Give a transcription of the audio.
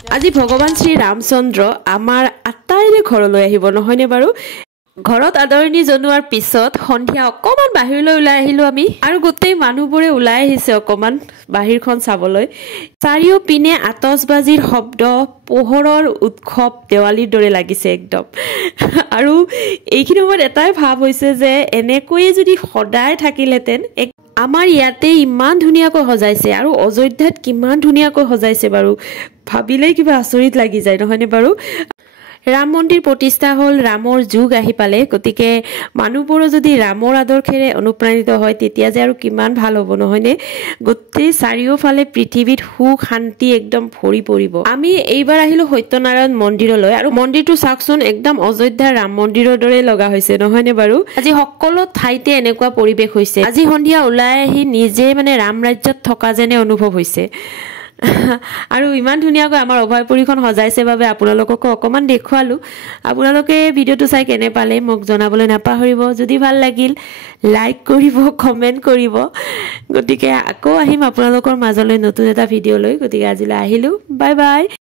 আজি ভগৱান শ্ৰী ৰামচন্দ্ৰ আমাৰ আটাইৰে ঘৰলৈ আহিব নহয়নে বাৰু ঘৰত আদৰণি জনোৱাৰ পিছত সন্ধিয়া অকমান বাহিৰলৈ ওলাই আহিলো আমি আৰু গোটেই মানুহবোৰে ওলাই আহিছে অকমান বাহিৰখন চাবলৈ চাৰিও পিনে আতচবাজিৰ শব্দ পোহৰৰ উৎসৱ দেৱালীৰ দৰে লাগিছে একদম আৰু এইখিনি সময়ত এটাই ভাব হৈছে যে এনেকৈ যদি সদায় থাকিলেতেন আমাৰ ইয়াতে ইমান ধুনীয়াকৈ সজাইছে আৰু অযোধ্যাত কিমান ধুনীয়াকৈ সজাইছে বাৰু ভাবিলেই কিবা আচৰিত লাগি যায় নহয়নে বাৰু ৰাম মন্দিৰ প্ৰতিষ্ঠা হল ৰামৰ যুগ আহি পালে গতিকে মানুহবোৰো যদি ৰামৰ আদৰ্শেৰে অনুপ্ৰাণিত হয় তেতিয়া যে আৰু কিমান ভাল হ'ব নহয়নে গোটেই চাৰিওফালে পৃথিৱীত সুখ শান্তি একদম ভৰি পৰিব আমি এইবাৰ আহিলো সত্যনাৰায়ণ মন্দিৰলৈ আৰু মন্দিৰটো চাওকচোন একদম অযোধ্যাৰ ৰাম মন্দিৰৰ দৰে লগা হৈছে নহয়নে বাৰু আজি সকলো ঠাইতে এনেকুৱা পৰিৱেশ হৈছে আজি সন্ধিয়া ওলাই আহি নিজে মানে ৰাম ৰাজ্যত থকা যেনে অনুভৱ হৈছে আৰু ইমান ধুনীয়াকৈ আমাৰ অভয়পুৰীখন সজাইছে বাবে আপোনালোকক অকমান দেখুৱালো আপোনালোকে ভিডিওটো চাই কেনে পালে মোক জনাবলৈ নাপাহৰিব যদি ভাল লাগিল লাইক কৰিব কমেন্ট কৰিব গতিকে আকৌ আহিম আপোনালোকৰ মাজলৈ নতুন এটা ভিডিও লৈ গতিকে আজিলৈ আহিলো বাই বাই